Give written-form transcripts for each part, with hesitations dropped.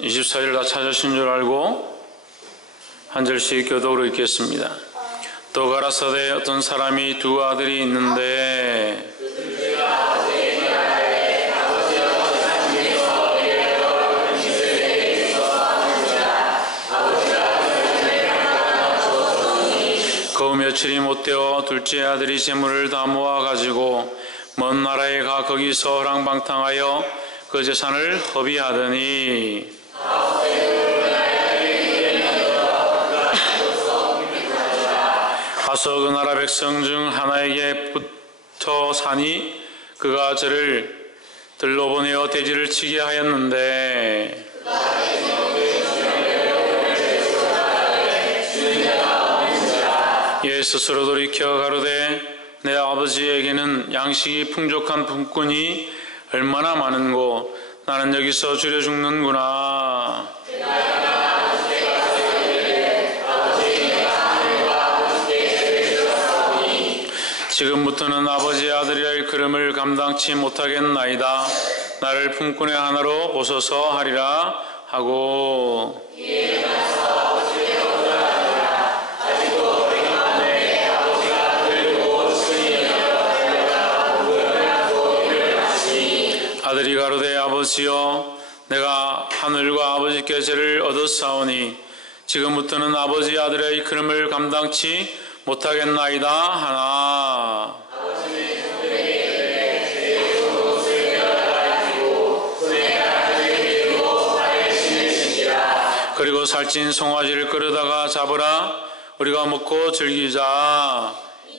24일 다 찾으신 줄 알고 한 절씩 교독으로 읽겠습니다. 또 가라사대 어떤 사람이 두 아들이 있는데 그 며칠이 못되어 둘째 아들이 재물을 다 모아가지고 먼 나라에 가 거기서 허랑방탕하여 그 재산을 허비하더니 가서 그 나라 백성 중 하나에게 붙어 사니 그가 저를 들러보내어 돼지를 치게 하였는데 예 스스로 돌이켜 가로되 내 아버지에게는 양식이 풍족한 품꾼이 얼마나 많은고 나는 여기서 줄여 죽는구나. 지금부터는 아버지의 아들이라 일컬음을 감당치 못하겠나이다. 나를 품꾼의 하나로 보소서 하리라 하고 아들이 가로되 아버지여 내가 하늘과 아버지께 죄를 얻었사오니 지금부터는 아버지 아들의 일컬음을 감당치 못하겠나이다 하나 그리고 살찐 송아지를 끌어다가 잡으라 우리가 먹고 즐기자.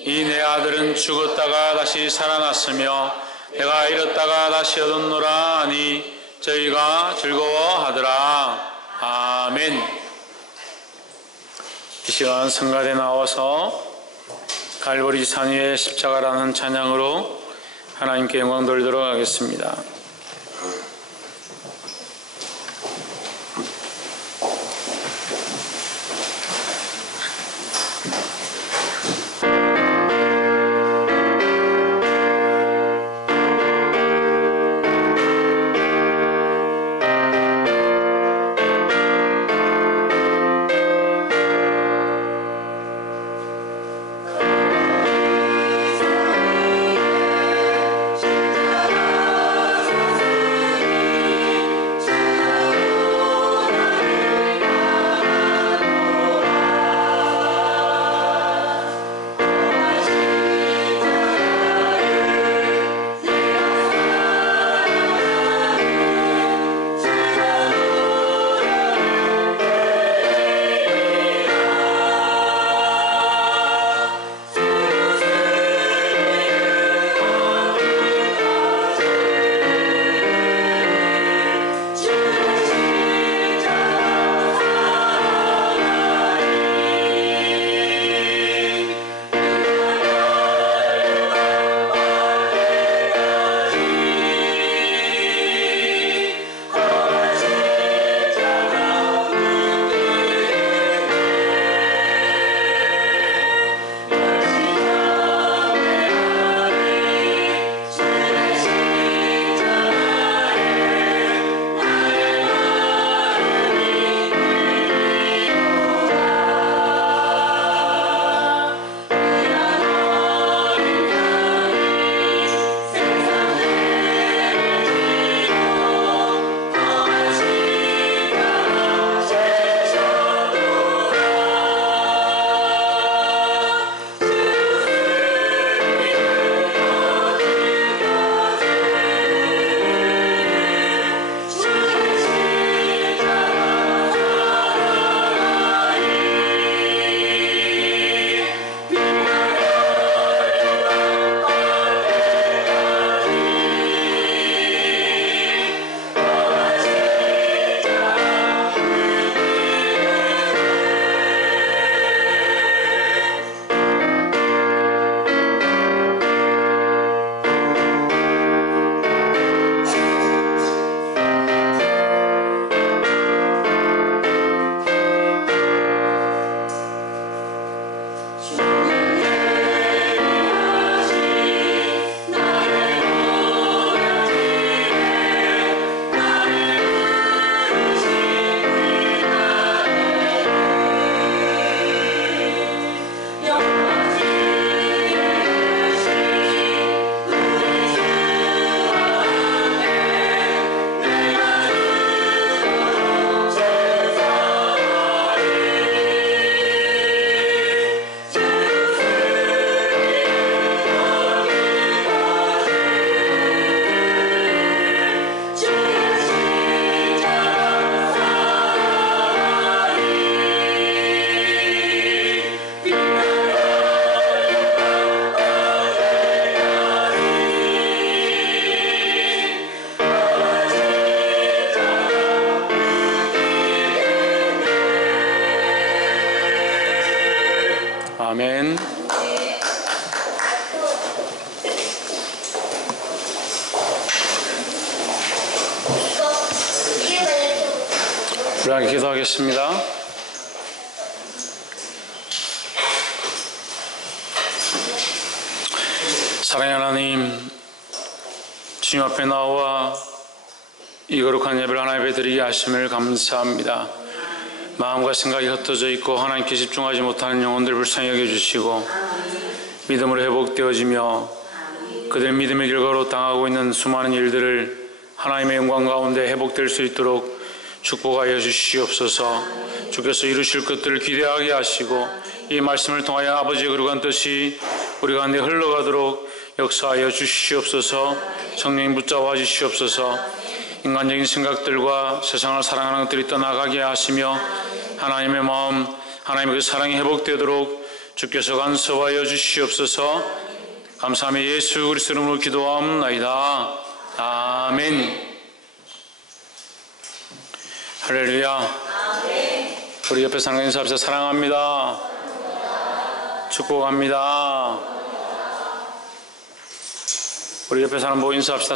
이 내 아들은 죽었다가 다시 살아났으며 내가 잃었다가 다시 얻었노라 하니 저희가 즐거워하더라. 아멘. 이 시간 성가대 나와서 갈보리 산 위에 십자가라는 찬양으로 하나님께 영광 돌리도록 하겠습니다. 아멘. 우리 함께 기도하겠습니다. 사랑의 하나님, 주님 앞에 나와 이 거룩한 예배를 하나님 앞에 드리게 하심을 감사합니다. 마음과 생각이 흩어져 있고 하나님께 집중하지 못하는 영혼들 불쌍히 여겨주시고 믿음으로 회복되어지며 그들 믿음의 결과로 당하고 있는 수많은 일들을 하나님의 영광 가운데 회복될 수 있도록 축복하여 주시옵소서. 주께서 이루실 것들을 기대하게 하시고 이 말씀을 통하여 아버지의 거룩한 뜻이 우리 가운데 흘러가도록 역사하여 주시옵소서. 성령님 붙잡아 주시옵소서. 인간적인 생각들과 세상을 사랑하는 것들이 떠나가게 하시며 하나님의 마음, 하나님의 그 사랑이 회복되도록 주께서 간섭하여 주시옵소서. 감사하며 예수 그리스도 이름으로 기도하옵나이다. 아멘. 할렐루야. 우리 옆에 사는 인사합시다. 사랑합니다. 축복합니다. 우리 옆에 사는 모인 인사합시다.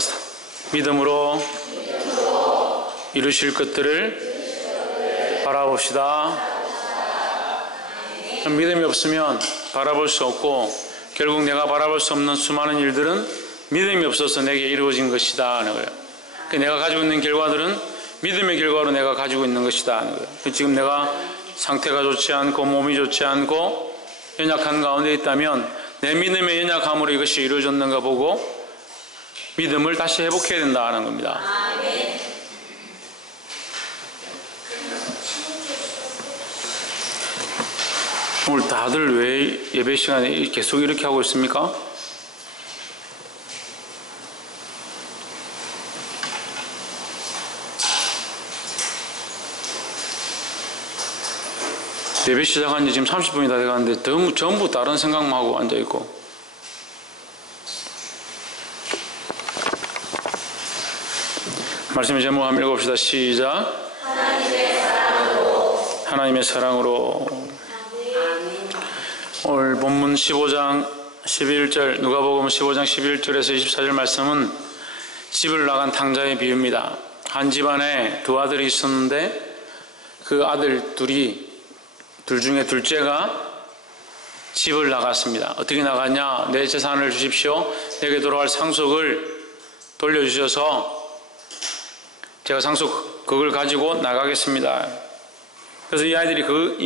믿음으로 이루실 것들을 바라봅시다. 믿음이 없으면 바라볼 수 없고 결국 내가 바라볼 수 없는 수많은 일들은 믿음이 없어서 내게 이루어진 것이다 하는 거예요. 내가 가지고 있는 결과들은 믿음의 결과로 내가 가지고 있는 것이다 하는 거예요. 지금 내가 상태가 좋지 않고 몸이 좋지 않고 연약한 가운데 있다면 내 믿음의 연약함으로 이것이 이루어졌는가 보고 믿음을 다시 회복해야 된다 하는 겁니다. 오늘 다들 왜 예배 시간에 계속 이렇게 하고 있습니까? 예배 시작한 지 지금 30분이 다 돼가는데 전부 다른 생각만 하고 앉아있고 말씀의 제목 한번 읽어봅시다. 시작. 하나님의 사랑으로. 오늘 본문 15장 11절 누가복음 15장 11절에서 24절 말씀은 집을 나간 탕자의 비유입니다. 한 집안에 두 아들이 있었는데 그 아들 둘 중에 둘째가 집을 나갔습니다. 어떻게 나갔냐? 내 재산을 주십시오. 내게 돌아갈 상속을 돌려주셔서 제가 상속 그걸 가지고 나가겠습니다. 그래서 이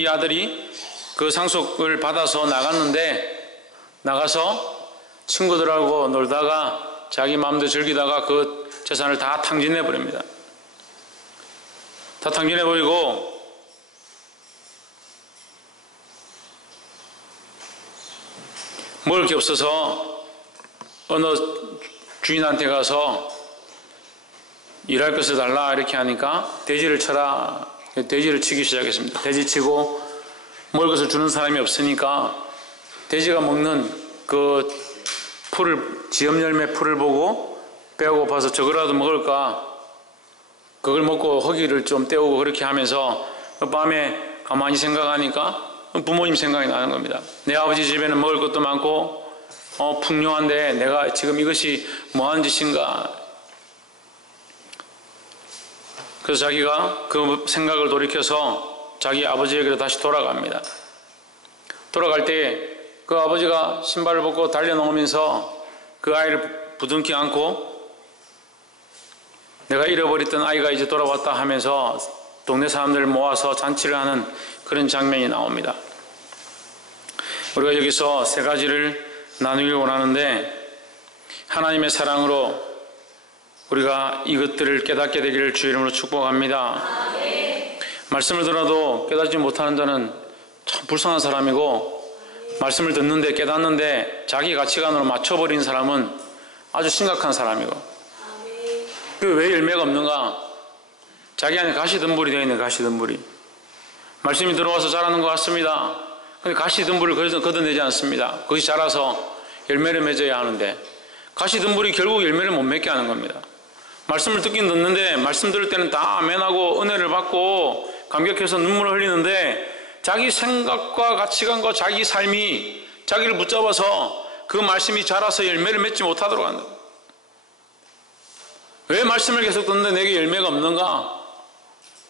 아들이 그 상속을 받아서 나가서 친구들하고 놀다가 자기 마음대로 즐기다가 그 재산을 다 탕진해 버립니다. 다 탕진해 버리고 먹을 게 없어서 어느 주인한테 가서 일할 것을 달라 이렇게 하니까 돼지를 쳐라. 돼지를 치기 시작했습니다. 돼지 치고 먹을 것을 주는 사람이 없으니까 돼지가 먹는 그 지엄열매 풀을 보고 배가 고파서 저거라도 먹을까 그걸 먹고 허기를 좀 때우고 그렇게 하면서 밤에 가만히 생각하니까 부모님 생각이 나는 겁니다. 내 아버지 집에는 먹을 것도 많고 풍요한데 내가 지금 이것이 뭐하는 짓인가. 그래서 자기가 그 생각을 돌이켜서 자기 아버지에게로 다시 돌아갑니다. 돌아갈 때 그 아버지가 신발을 벗고 달려나오면서 그 아이를 부둥켜 안고 내가 잃어버렸던 아이가 이제 돌아왔다 하면서 동네 사람들을 모아서 잔치를 하는 그런 장면이 나옵니다. 우리가 여기서 세 가지를 나누길 원하는데 하나님의 사랑으로 우리가 이것들을 깨닫게 되기를 주의 이름으로 축복합니다. 말씀을 들어도 깨닫지 못하는 자는 참 불쌍한 사람이고 말씀을 듣는데 깨닫는데 자기 가치관으로 맞춰버린 사람은 아주 심각한 사람이고 왜 열매가 없는가? 자기 안에 가시덤불이 되어 있는 가시덤불이 말씀이 들어와서 자라는 것 같습니다. 근데 가시덤불을 걷어내지 않습니다. 그것이 자라서 열매를 맺어야 하는데 가시덤불이 결국 열매를 못 맺게 하는 겁니다. 말씀을 듣긴 듣는데 말씀 들을 때는 다 아멘하고 은혜를 받고 감격해서 눈물을 흘리는데 자기 생각과 가치관과 자기 삶이 자기를 붙잡아서 그 말씀이 자라서 열매를 맺지 못하도록 한다. 왜 말씀을 계속 듣는데 내게 열매가 없는가?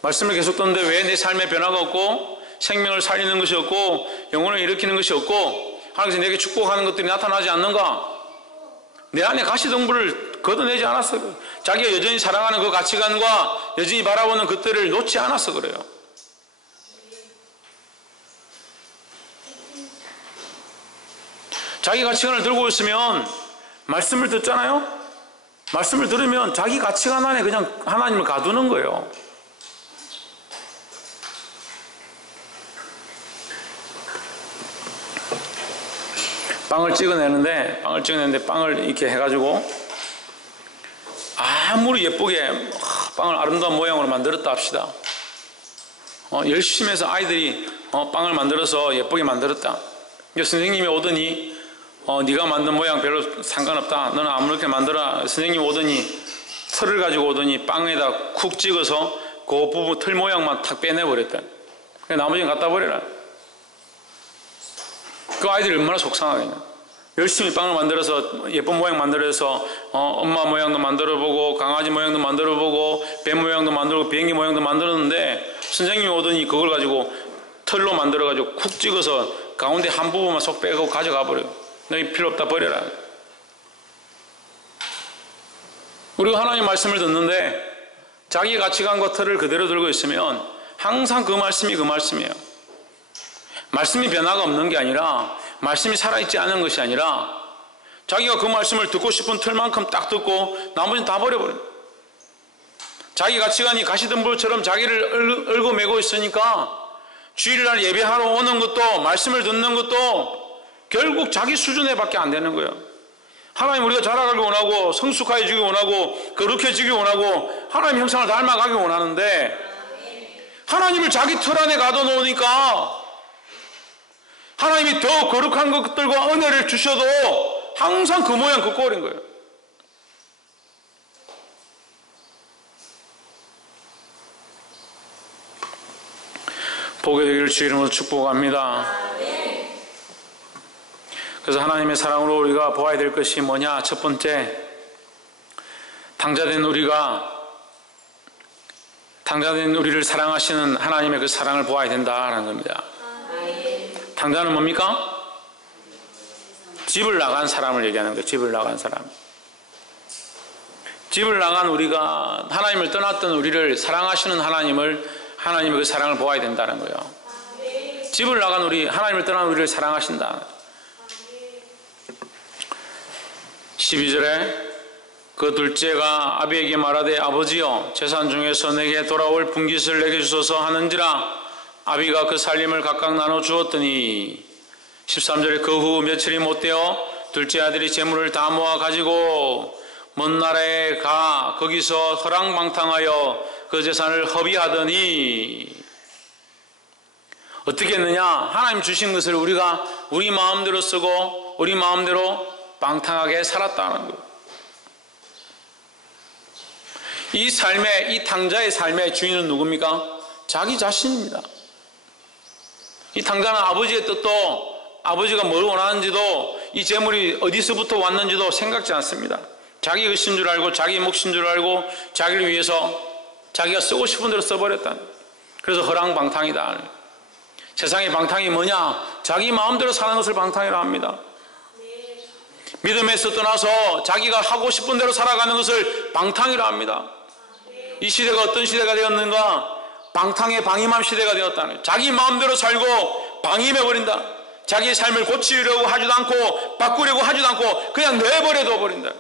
말씀을 계속 듣는데 왜 내 삶에 변화가 없고 생명을 살리는 것이 없고 영혼을 일으키는 것이 없고 하나님께서 내게 축복하는 것들이 나타나지 않는가? 내 안에 가시덤불을 걷어내지 않았어. 자기가 여전히 사랑하는 그 가치관과 여전히 바라보는 것들을 놓지 않아서 그래요. 자기 가치관을 들고 있으면 말씀을 듣잖아요. 말씀을 들으면 자기 가치관 안에 그냥 하나님을 가두는 거예요. 빵을 찍어내는데 빵을 이렇게 해가지고 아무리 예쁘게 빵을 아름다운 모양으로 만들었다 합시다. 열심히 해서 아이들이 빵을 만들어서 예쁘게 만들었다. 선생님이 오더니 네가 만든 모양 별로 상관없다. 너는 아무렇게 만들어. 선생님이 오더니 틀을 가지고 오더니 빵에다 쿡 찍어서 그 부분 틀 모양만 탁 빼내버렸다. 나머지는 갖다 버려라. 그 아이들이 얼마나 속상하겠냐. 열심히 빵을 만들어서 예쁜 모양 만들어서 엄마 모양도 만들어보고 강아지 모양도 만들어보고 배 모양도 만들고 비행기 모양도 만들었는데 선생님이 오더니 그걸 가지고 틀로 만들어가지고 쿡 찍어서 가운데 한 부분만 쏙 빼고 가져가 버려요. 너희 필요 없다 버려라. 우리가 하나님 말씀을 듣는데 자기 가치관과 틀을 그대로 들고 있으면 항상 그 말씀이 그 말씀이에요. 말씀이 변화가 없는 게 아니라 말씀이 살아있지 않은 것이 아니라 자기가 그 말씀을 듣고 싶은 틀만큼 딱 듣고 나머지는 다 버려버려요. 자기 가치관이 가시덤불처럼 자기를 얽어매고 있으니까 주일날 예배하러 오는 것도 말씀을 듣는 것도 결국 자기 수준에 밖에 안 되는 거예요. 하나님 우리가 자라가길 원하고 성숙해지기 원하고 거룩해지기 원하고 하나님 형상을 닮아가길 원하는데 하나님을 자기 틀 안에 가둬놓으니까 하나님이 더 거룩한 것들과 은혜를 주셔도 항상 그 모양 그 꼴인 거예요. 복이 되기를 주 이름으로 축복합니다. 그래서 하나님의 사랑으로 우리가 보아야 될 것이 뭐냐? 첫 번째, 당자된 우리를 사랑하시는 하나님의 그 사랑을 보아야 된다라는 겁니다. 당자는 뭡니까? 집을 나간 사람을 얘기하는 거예요. 집을 나간 사람. 집을 나간 우리가 하나님을 떠났던 우리를 사랑하시는 하나님의 그 사랑을 보아야 된다는 거예요. 집을 나간 하나님을 떠난 우리를 사랑하신다. 12절에 그 둘째가 아비에게 말하되 아버지여 재산 중에서 내게 돌아올 분깃을 내게 주소서 하는지라 아비가 그 살림을 각각 나눠 주었더니 13절에 그 후 며칠이 못되어 둘째 아들이 재물을 다 모아 가지고 먼 나라에 가 거기서 허랑방탕하여 그 재산을 허비하더니 어떻게 했느냐? 하나님 주신 것을 우리가 우리 마음대로 쓰고 우리 마음대로 방탕하게 살았다는 거예요. 이 당자의 삶의 주인은 누굽니까? 자기 자신입니다. 이 당자는 아버지의 뜻도 아버지가 뭘 원하는지도 이 재물이 어디서부터 왔는지도 생각지 않습니다. 자기 것인 줄 알고 자기 몫인 줄 알고 자기를 위해서 자기가 쓰고 싶은 대로 써버렸다. 그래서 허랑방탕이다. 세상의 방탕이 뭐냐? 자기 마음대로 사는 것을 방탕이라 합니다. 믿음에서 떠나서 자기가 하고 싶은 대로 살아가는 것을 방탕이라 합니다. 이 시대가 어떤 시대가 되었는가? 방탕의 방임함 시대가 되었다는 거예요. 자기 마음대로 살고 방임해버린다. 자기의 삶을 고치려고 하지도 않고 바꾸려고 하지도 않고 그냥 내버려둬 버린다.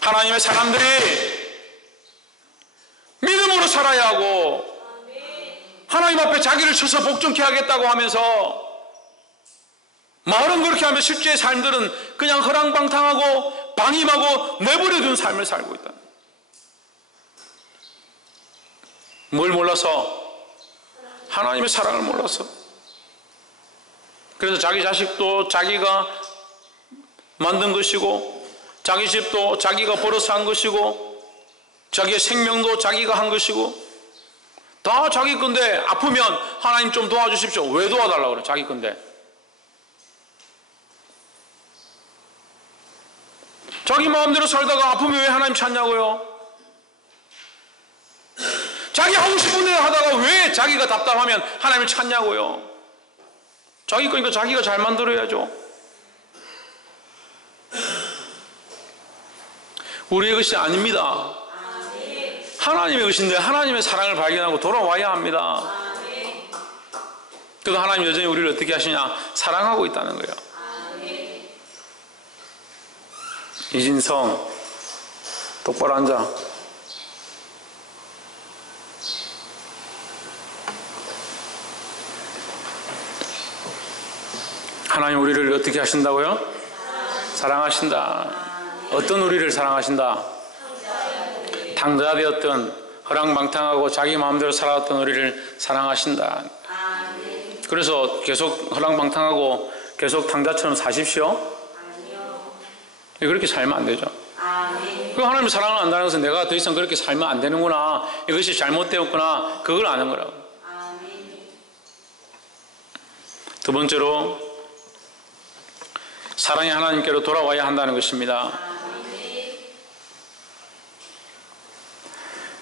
하나님의 사람들이 믿음으로 살아야 하고 하나님 앞에 자기를 쳐서 복종케 하겠다고 하면서 말은 그렇게 하면 실제의 삶들은 그냥 허랑방탕하고 방임하고 내버려둔 삶을 살고 있다. 뭘 몰라서? 하나님의 사랑을 몰라서. 그래서 자기 자식도 자기가 만든 것이고 자기 집도 자기가 벌어서 한 것이고 자기의 생명도 자기가 한 것이고 다 자기 건데 아프면 하나님 좀 도와주십시오. 왜 도와달라고 그래? 자기 건데. 자기 마음대로 살다가 아프면 왜 하나님 찾냐고요? 자기 하고 싶은 대로 하다가 왜 자기가 답답하면 하나님을 찾냐고요? 자기 거니까 자기가 잘 만들어야죠. 우리의 것이 아닙니다. 하나님의 것인데 하나님의 사랑을 발견하고 돌아와야 합니다. 그래도 하나님 여전히 우리를 어떻게 하시냐? 사랑하고 있다는 거예요. 이진성, 똑바로 앉아. 하나님 우리를 어떻게 하신다고요? 사랑하신다. 어떤 우리를 사랑하신다? 당자되었던 허랑방탕하고 자기 마음대로 살아왔던 우리를 사랑하신다. 그래서 계속 허랑방탕하고 계속 당자처럼 사십시오? 그렇게 살면 안 되죠. 그 하나님의 사랑을 안다는 것은 내가 더 이상 그렇게 살면 안 되는구나, 이것이 잘못되었구나, 그걸 아는 거라고. 두 번째로 사랑의 하나님께로 돌아와야 한다는 것입니다.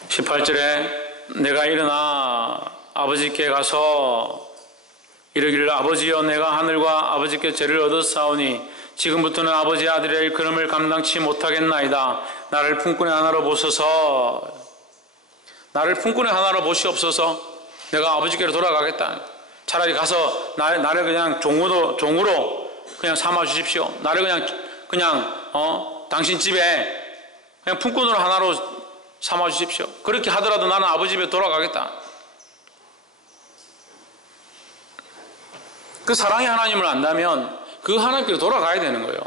18절에 내가 일어나 아버지께 가서 이르기를 아버지여 내가 하늘과 아버지께 죄를 얻었사오니 지금부터는 아버지의 아들의 일컬음을 감당치 못하겠나이다. 나를 품꾼의 하나로 보소서. 나를 품꾼의 하나로 보시옵소서. 내가 아버지께로 돌아가겠다. 차라리 가서 나를 그냥 종으로 그냥 삼아 주십시오. 나를 그냥 당신 집에 그냥 품꾼으로 하나로 삼아 주십시오. 그렇게 하더라도 나는 아버지 집에 돌아가겠다. 그 사랑의 하나님을 안다면 그 하나님께로 돌아가야 되는 거예요.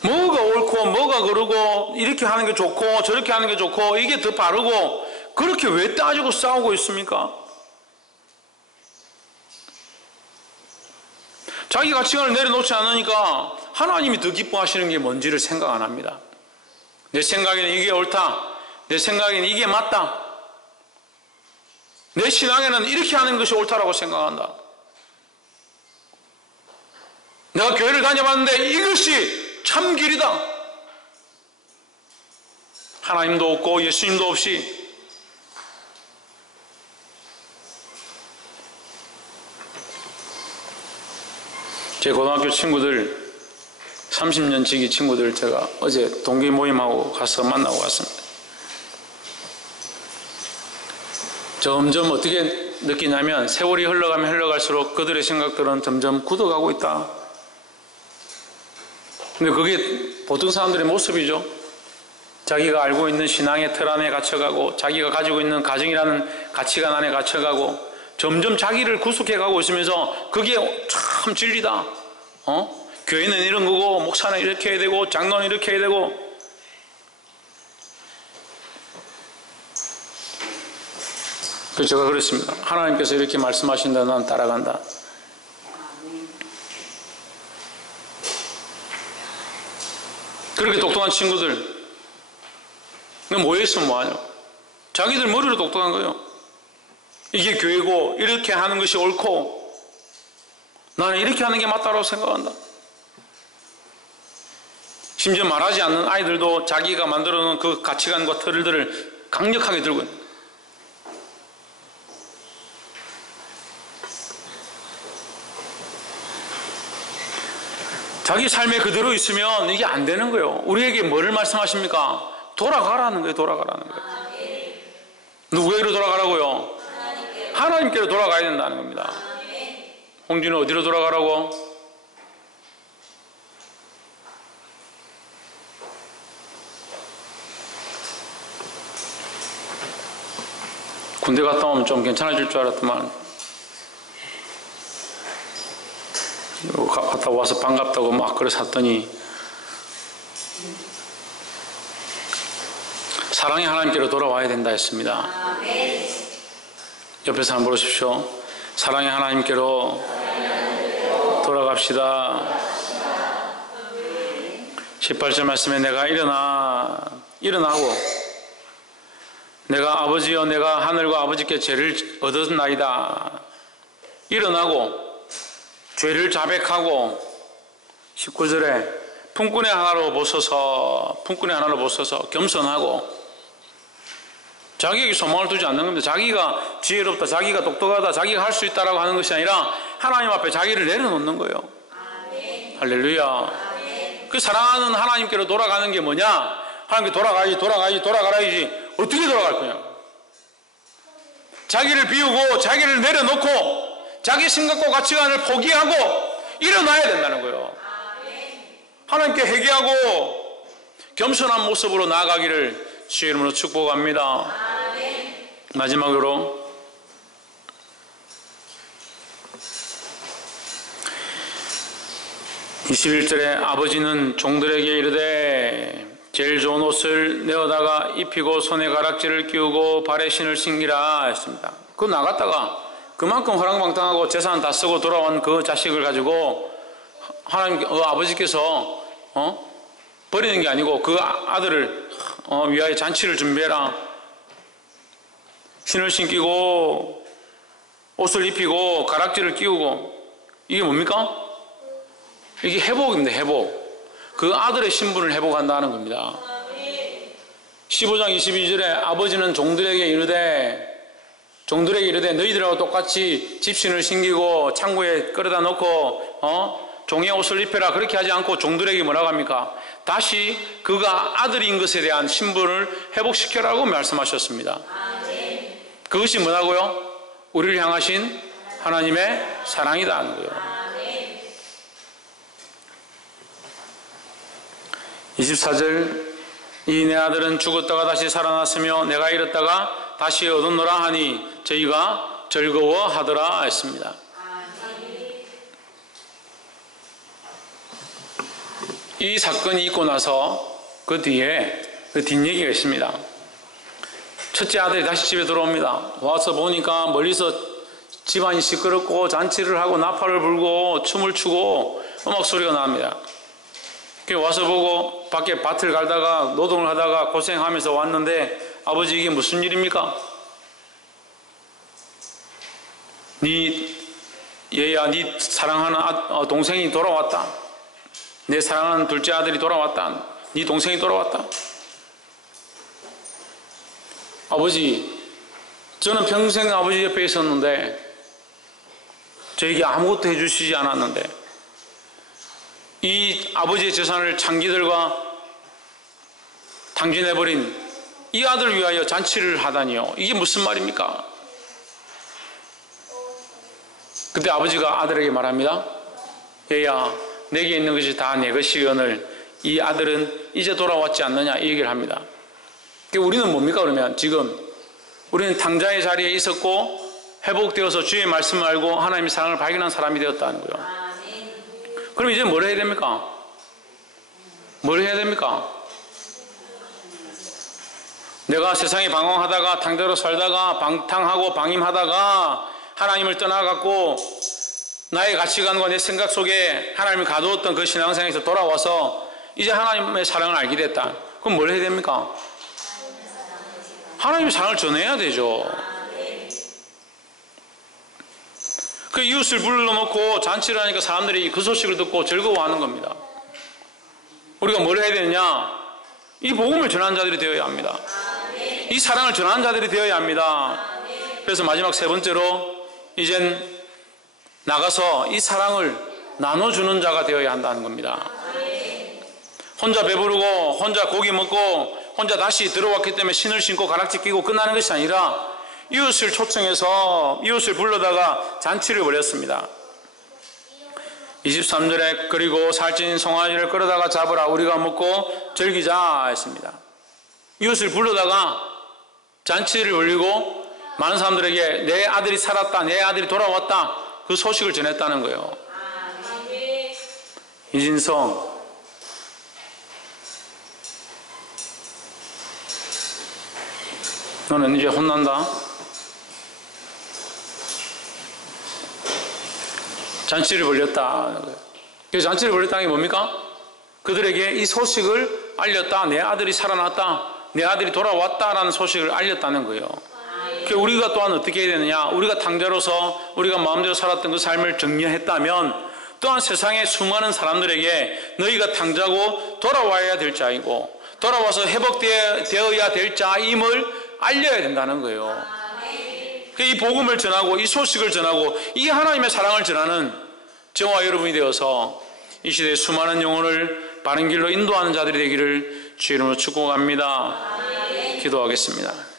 뭐가 옳고 뭐가 그르고 이렇게 하는 게 좋고 저렇게 하는 게 좋고 이게 더 바르고 그렇게 왜 따지고 싸우고 있습니까? 자기 가치관을 내려놓지 않으니까 하나님이 더 기뻐하시는 게 뭔지를 생각 안 합니다. 내 생각에는 이게 옳다. 내 생각에는 이게 맞다. 내 신앙에는 이렇게 하는 것이 옳다라고 생각한다. 내가 교회를 다녀봤는데 이것이 참 길이다. 하나님도 없고 예수님도 없이 제 고등학교 친구들 30년 지기 친구들 제가 어제 동기 모임하고 가서 만나고 왔습니다. 점점 어떻게 느끼냐면 세월이 흘러가면 흘러갈수록 그들의 생각들은 점점 굳어가고 있다. 근데 그게 보통 사람들의 모습이죠. 자기가 알고 있는 신앙의 틀 안에 갇혀가고 자기가 가지고 있는 가정이라는 가치관 안에 갇혀가고 점점 자기를 구속해가고 있으면서 그게 참 진리다. 교회는 이런 거고 목사는 이렇게 해야 되고 장로는 이렇게 해야 되고. 그래서 제가 그랬습니다. 하나님께서 이렇게 말씀하신다. 난 따라간다. 그렇게 똑똑한 친구들 모여있으면 뭐하냐. 자기들 머리로 똑똑한 거예요. 이게 교회고 이렇게 하는 것이 옳고 나는 이렇게 하는 게 맞다고 생각한다. 심지어 말하지 않는 아이들도 자기가 만들어 놓은 그 가치관과 틀들을 강력하게 들고 있는. 자기 삶에 그대로 있으면 이게 안 되는 거예요. 우리에게 뭐를 말씀하십니까? 돌아가라는 거예요. 돌아가라는 거예요. 누구에게로 돌아가라고요? 하나님께로 돌아가야 된다는 겁니다. 홍준은 어디로 돌아가라고? 군대 갔다 오면 좀 괜찮아질 줄 알았더만 갔다 와서 반갑다고 막 그래 샀더니 사랑의 하나님께로 돌아와야 된다 했습니다. 옆에서 한번 보십시오. 사랑의 하나님께로 돌아갑시다. 18절 말씀에 내가 일어나고 내가 아버지여 내가 하늘과 아버지께 죄를 얻었나이다. 일어나고 죄를 자백하고 19절에 품꾼의 하나로 벗어서 겸손하고 자기에게 소망을 두지 않는 겁니다. 자기가 지혜롭다, 자기가 똑똑하다, 자기가 할 수 있다라고 하는 것이 아니라 하나님 앞에 자기를 내려놓는 거예요. 아멘. 할렐루야. 아멘. 그 사랑하는 하나님께로 돌아가는 게 뭐냐? 하나님께 돌아가야지. 어떻게 돌아갈 거냐? 자기를 비우고 자기를 내려놓고 자기 생각과 가치관을 포기하고 일어나야 된다는 거예요. 하나님께 회개하고 겸손한 모습으로 나아가기를 주의 이름으로 축복합니다. 마지막으로 21절에 아버지는 종들에게 이르되 제일 좋은 옷을 내어다가 입히고 손에 가락지를 끼우고 발에 신을 신기라 했습니다. 그 나갔다가 그만큼 허랑방탕하고 재산 다 쓰고 돌아온 그 자식을 가지고 하나님 아버지께서 버리는 게 아니고 그 아들을 위하여 잔치를 준비해라. 신을 신기고 옷을 입히고 가락지를 끼우고 이게 뭡니까? 이게 회복입니다. 회복. 그 아들의 신분을 회복한다는 겁니다. 15장 22절에 아버지는 종들에게 이르되 너희들하고 똑같이 집신을 신기고 창고에 끌어다 놓고 종의 옷을 입혀라. 그렇게 하지 않고 종들에게 뭐라고 합니까? 다시 그가 아들인 것에 대한 신분을 회복시켜라고 말씀하셨습니다. 그것이 뭐라고요? 우리를 향하신 하나님의 사랑이다 하는 거예요. 24절 이 내 아들은 죽었다가 다시 살아났으며 내가 잃었다가 다시 얻었노라 하니 저희가 즐거워하더라 했습니다. 이 사건이 있고 나서 그 뒤에 그 뒷얘기가 있습니다. 첫째 아들이 다시 집에 들어옵니다. 와서 보니까 멀리서 집안이 시끄럽고 잔치를 하고 나팔을 불고 춤을 추고 음악 소리가 납니다. 와서 보고 밖에 밭을 갈다가 노동을 하다가 고생하면서 왔는데 아버지 이게 무슨 일입니까? 얘야 네 사랑하는 동생이 돌아왔다. 내 사랑하는 둘째 아들이 돌아왔다. 네 동생이 돌아왔다. 아버지 저는 평생 아버지 옆에 있었는데 저에게 아무것도 해주시지 않았는데 이 아버지의 재산을 창기들과 탕진해버린 이 아들을 위하여 잔치를 하다니요. 이게 무슨 말입니까? 그때 아버지가 아들에게 말합니다. 얘야 내게 있는 것이 다 내 것이거늘 이 아들은 이제 돌아왔지 않느냐 이 얘기를 합니다. 우리는 뭡니까? 그러면 지금 우리는 탕자의 자리에 있었고 회복되어서 주의 말씀을 알고 하나님의 사랑을 발견한 사람이 되었다는 거예요. 그럼 이제 뭘 해야 됩니까? 뭘 해야 됩니까? 내가 세상에 방황하다가 탕자로 살다가 방탕하고 방임하다가 하나님을 떠나갔고 나의 가치관과 내 생각 속에 하나님을 가두었던 그 신앙생활에서 돌아와서 이제 하나님의 사랑을 알게 됐다. 그럼 뭘 해야 됩니까? 하나님의 사랑을 전해야 되죠. 그 이웃을 불러놓고 잔치를 하니까 사람들이 그 소식을 듣고 즐거워하는 겁니다. 우리가 뭘 해야 되느냐? 이 복음을 전하는 자들이 되어야 합니다. 이 사랑을 전하는 자들이 되어야 합니다. 그래서 마지막 세 번째로 이젠 나가서 이 사랑을 나눠주는 자가 되어야 한다는 겁니다. 혼자 배부르고 혼자 고기 먹고 혼자 다시 들어왔기 때문에 신을 신고 가락지 끼고 끝나는 것이 아니라 이웃을 초청해서 이웃을 불러다가 잔치를 벌였습니다. 23절에 그리고 살찐 송아지를 끌어다가 잡으라 우리가 먹고 즐기자 했습니다. 이웃을 불러다가 잔치를 벌이고 많은 사람들에게 내 아들이 살았다, 내 아들이 돌아왔다 그 소식을 전했다는 거예요. 이진성 너는 이제 혼난다. 잔치를 벌였다. 그 잔치를 벌였다는 게 뭡니까? 그들에게 이 소식을 알렸다. 내 아들이 살아났다. 내 아들이 돌아왔다라는 소식을 알렸다는 거예요. 우리가 또한 어떻게 해야 되느냐? 우리가 탕자로서 우리가 마음대로 살았던 그 삶을 정리했다면 또한 세상의 수많은 사람들에게 너희가 탕자고 돌아와야 될 자이고 돌아와서 회복되어야 될 자임을 알려야 된다는 거예요. 이 복음을 전하고 이 소식을 전하고 이 하나님의 사랑을 전하는 저와 여러분이 되어서 이 시대의 수많은 영혼을 바른 길로 인도하는 자들이 되기를 주의 이름으로 축복합니다. 기도하겠습니다.